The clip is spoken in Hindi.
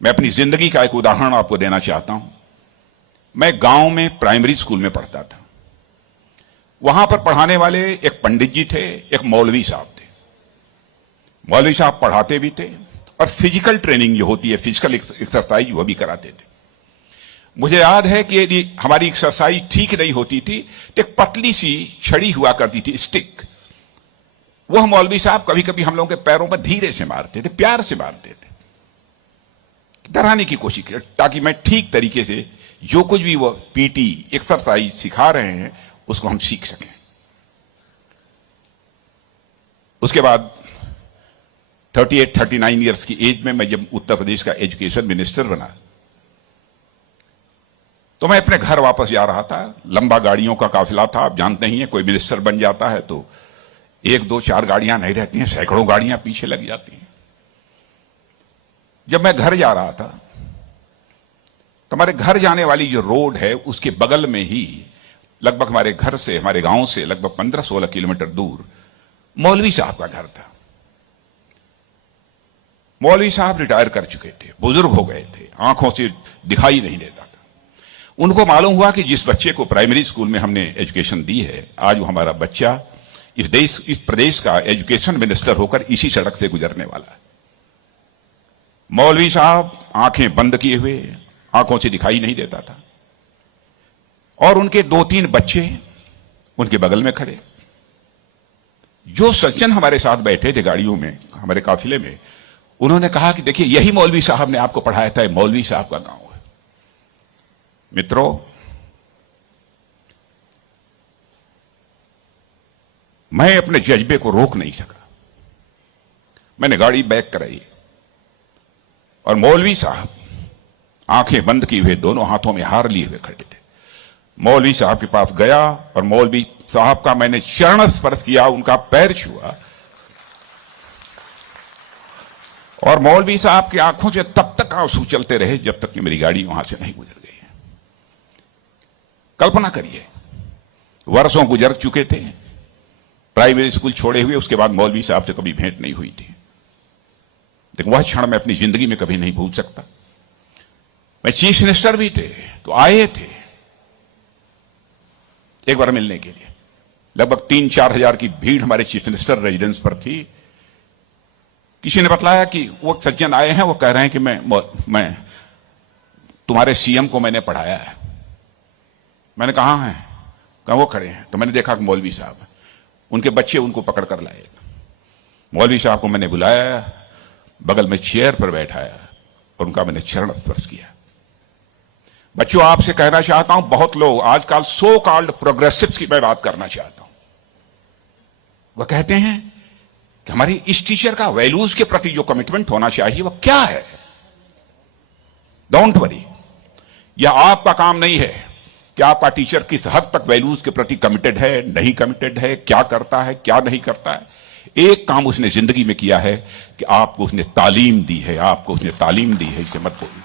मैं अपनी जिंदगी का एक उदाहरण आपको देना चाहता हूं। मैं गांव में प्राइमरी स्कूल में पढ़ता था। वहां पर पढ़ाने वाले एक पंडित जी थे, एक मौलवी साहब थे। मौलवी साहब पढ़ाते भी थे और फिजिकल ट्रेनिंग जो होती है, फिजिकल एक्सरसाइज, वो भी कराते थे। मुझे याद है कि यदि हमारी एक्सरसाइज ठीक नहीं होती थी तो एक पतली सी छड़ी हुआ करती थी, स्टिक। वह मौलवी साहब कभी कभी हम लोगों के पैरों पर धीरे से मारते थे, प्यार से मारते थे, डराने की कोशिश की, ताकि मैं ठीक तरीके से जो कुछ भी वो पीटी एक्सरसाइज सिखा रहे हैं उसको हम सीख सकें। उसके बाद 38-39 ईयर्स की एज में मैं जब उत्तर प्रदेश का एजुकेशन मिनिस्टर बना तो मैं अपने घर वापस जा रहा था। लंबा गाड़ियों का काफिला था, आप जानते ही हैं, कोई मिनिस्टर बन जाता है तो 1, 2, 4 गाड़ियां नहीं रहती हैं, सैकड़ों गाड़ियां पीछे लग जाती हैं। जब मैं घर जा रहा था तो हमारे घर जाने वाली जो रोड है उसके बगल में ही, लगभग हमारे घर से, हमारे गांव से लगभग 15-16 किलोमीटर दूर मौलवी साहब का घर था। मौलवी साहब रिटायर कर चुके थे, बुजुर्ग हो गए थे, आंखों से दिखाई नहीं देता था। उनको मालूम हुआ कि जिस बच्चे को प्राइमरी स्कूल में हमने एजुकेशन दी है, आज वो हमारा बच्चा इस प्रदेश का एजुकेशन मिनिस्टर होकर इसी सड़क से गुजरने वाला है। मौलवी साहब आंखें बंद किए हुए, आंखों से दिखाई नहीं देता था, और उनके 2-3 बच्चे उनके बगल में खड़े। जो सज्जन हमारे साथ बैठे थे गाड़ियों में, हमारे काफिले में, उन्होंने कहा कि देखिए, यही मौलवी साहब ने आपको पढ़ाया था, मौलवी साहब का गांव है। मित्रों, मैं अपने जज्बे को रोक नहीं सका। मैंने गाड़ी बैक कराई और मौलवी साहब आंखें बंद किए हुए, दोनों हाथों में हार लिए हुए खड़े थे। मौलवी साहब के पास गया और मौलवी साहब का मैंने चरण स्पर्श किया, उनका पैर छुआ, और मौलवी साहब की आंखों से तब तक आंसू चलते रहे जब तक कि मेरी गाड़ी वहां से नहीं गुजर गई। कल्पना करिए, वर्षों गुजर चुके थे, प्राइमरी स्कूल छोड़े हुए, उसके बाद मौलवी साहब से कभी भेंट नहीं हुई थी। लेकिन वह क्षण मैं अपनी जिंदगी में कभी नहीं भूल सकता। मैं चीफ मिनिस्टर भी थे तो आए थे एक बार मिलने के लिए। लगभग 3-4 हजार की भीड़ हमारे चीफ मिनिस्टर रेजिडेंस पर थी। किसी ने बतलाया कि वो सज्जन आए हैं, वो कह रहे हैं कि मैं तुम्हारे सीएम को मैंने पढ़ाया है। मैंने कहा है, कहा वो खड़े हैं। तो मैंने देखा कि मौलवी साहब, उनके बच्चे उनको पकड़ कर लाए। मौलवी साहब को मैंने बुलाया, बगल में चेयर पर बैठाया और उनका मैंने चरण स्पर्श किया। बच्चों, आपसे कहना चाहता हूं, बहुत लोग आजकल सो कॉल्ड प्रोग्रेसिव्स की मैं बात करना चाहता हूं। वह कहते हैं कि हमारी इस टीचर का वैल्यूज के प्रति जो कमिटमेंट होना चाहिए वह क्या है। डोंट वरी, यह आपका काम नहीं है कि आपका टीचर किस हद तक वैल्यूज के प्रति कमिटेड है, नहीं कमिटेड है, क्या करता है, क्या नहीं करता है। एक काम उसने जिंदगी में किया है कि आपको उसने तालीम दी है, आपको उसने तालीम दी है, इसे मत भूलिए।